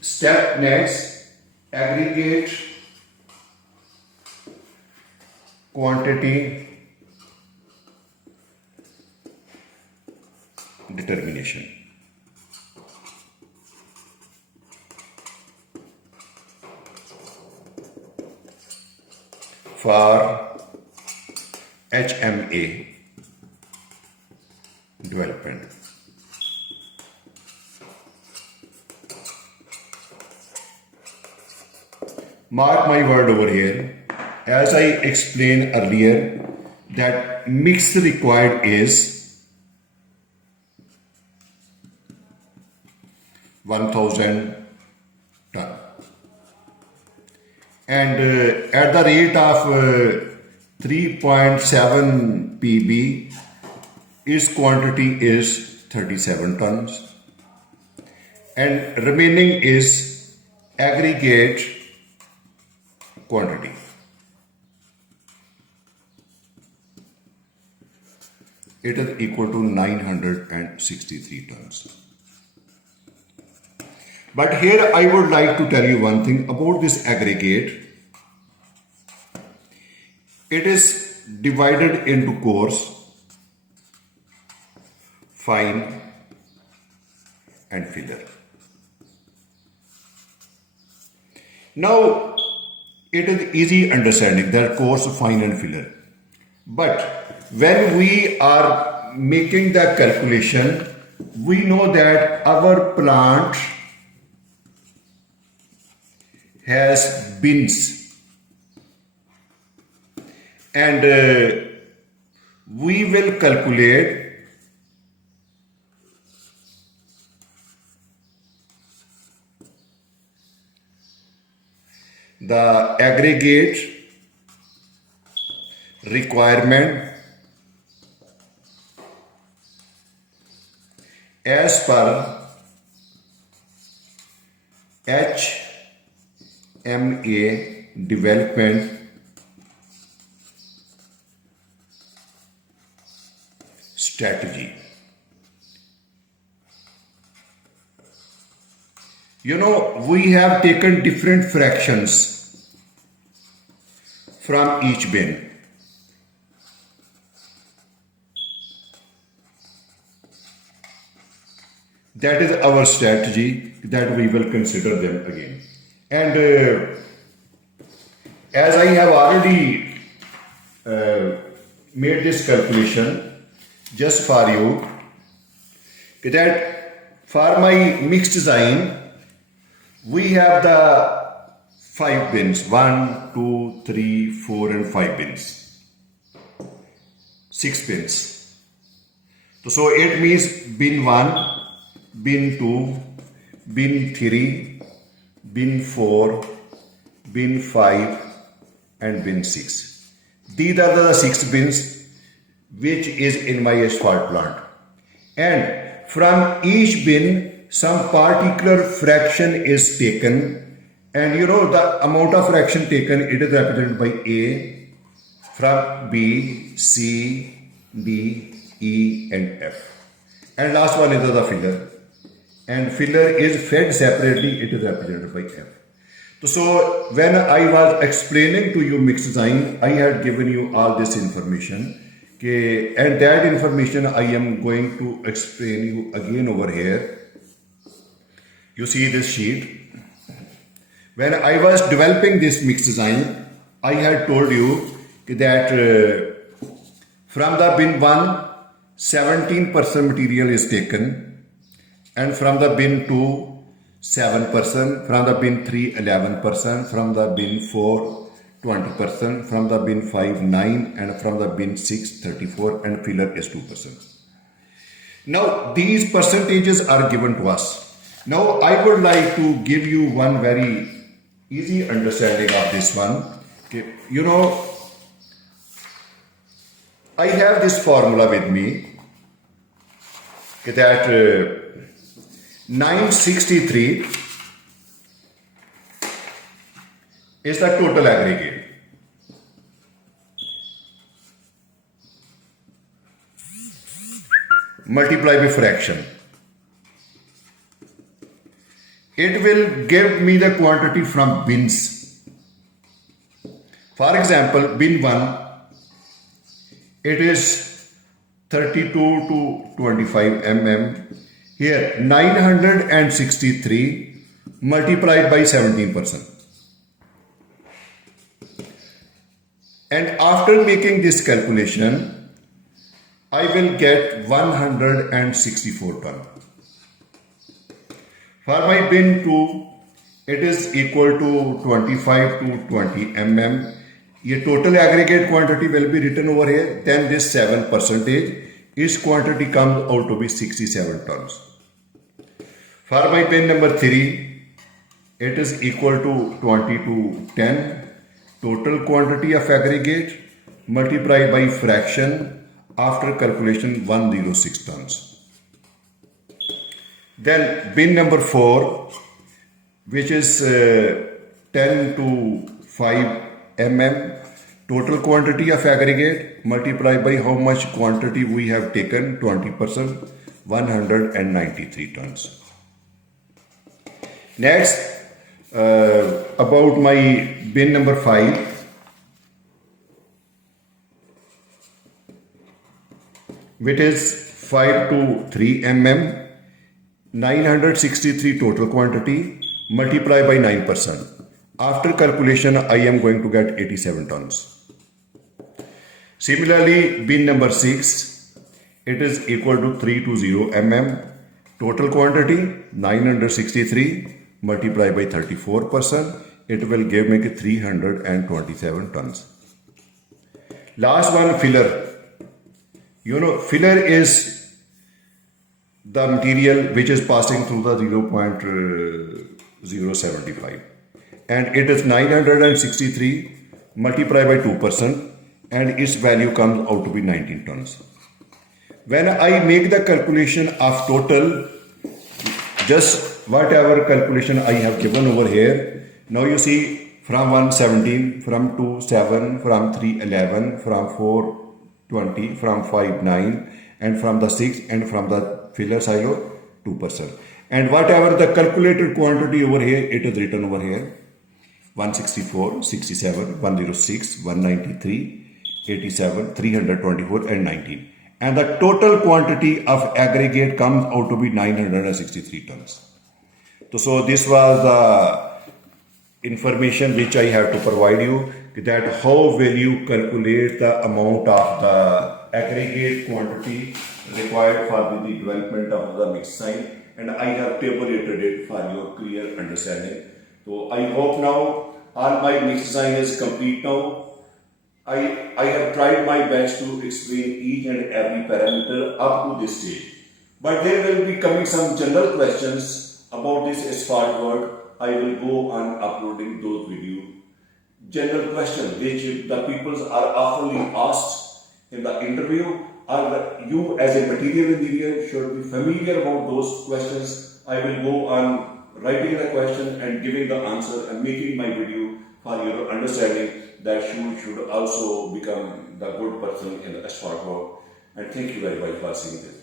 Step next, aggregate quantity determination. For HMA development. Mark my word over here, as I explained earlier, that mix required is 1000 ton. And at the rate of 3.7 pb, its quantity is 37 tons. And remaining is aggregate quantity. It is equal to 963 tons. But here I would like to tell you one thing about this aggregate. It is divided into coarse, fine, and filler. Now, it is easy understanding that coarse, fine, and filler. But when we are making the calculation, we know that our plant has bins, and we will calculate the aggregate requirement as per HMA development strategy. You know, we have taken different fractions from each bin. That is our strategy that we will consider them again. And as I have already made this calculation just for you, that for my mixed design, we have the 5 bins, 1, 2, 3, 4 and 5 bins, 6 bins. So it means bin 1, bin 2, bin 3, bin 4, bin 5 and bin 6. These are the 6 bins which is in my asphalt plant. And from each bin, some particular fraction is taken, and you know the amount of fraction taken, it is represented by A, from B, C, D, E and F. And last one is the filler. And filler is fed separately, it is represented by F. So when I was explaining to you mixed design, I had given you all this information. Okay, and that information I am going to explain you again over here. You see this sheet. When I was developing this mixed design, I had told you that from the bin 1, 17% material is taken, and from the bin 2, 7%, from the bin 3, 11%, from the bin 4, 20%, from the bin 5, 9, and from the bin 6, 34, and filler is 2%. Now, these percentages are given to us. Now, I would like to give you one very easy understanding of this one. Okay. You know, I have this formula with me that 963 is the total aggregate. Multiply by fraction. it will give me the quantity from bins. For example, bin 1, it is 32 to 25 mm. Here 963 multiplied by 17%. And after making this calculation, I will get 164 ton. For my bin 2, it is equal to 25 to 20 mm. Your total aggregate quantity will be written over here. Then this 7%, its quantity comes out to be 67 tons. For my bin number 3, it is equal to 20 to 10. Total quantity of aggregate multiplied by fraction after calculation 106 tons. Then bin number 4, which is 10 to 5 mm, total quantity of aggregate multiplied by how much quantity we have taken, 20%, 193 tons. Next, about my bin number 5, which is 5 to 3 mm, 963 total quantity multiplied by 9%. After calculation, I am going to get 87 tons. Similarly, bin number 6, it is equal to 3 to 0 mm, total quantity 963 multiplied by 34%, it will give me 327 tons. Last one, filler. You know, filler is the material which is passing through the 0.075, and it is 963 multiplied by 2%, and its value comes out to be 19 tons. When I make the calculation of total, just whatever calculation I have given over here, now you see from 117, from 2 7, from 3 11, from 4 20, from 5 9, and from the 6, and from the filler silo 2%. And whatever the calculated quantity over here, it is written over here: 164, 67, 106, 193, 87, 324, and 19. And the total quantity of aggregate comes out to be 963 tons. So this was the information which I have to provide you, that how will you calculate the amount of the aggregate quantity required for the development of the mix sign, and I have tabulated it for your clear understanding. So I hope now all my mix design is complete now. I have tried my best to explain each and every parameter up to this stage. But there will be coming some general questions about this asphalt work. I will go on uploading those videos. General questions which the people are often asked in the interview, or you as a material engineer should be familiar about those questions. I will go on writing the question and giving the answer and making my video for your understanding that you should also become the good person in the asphalt work. And thank you very much for seeing this.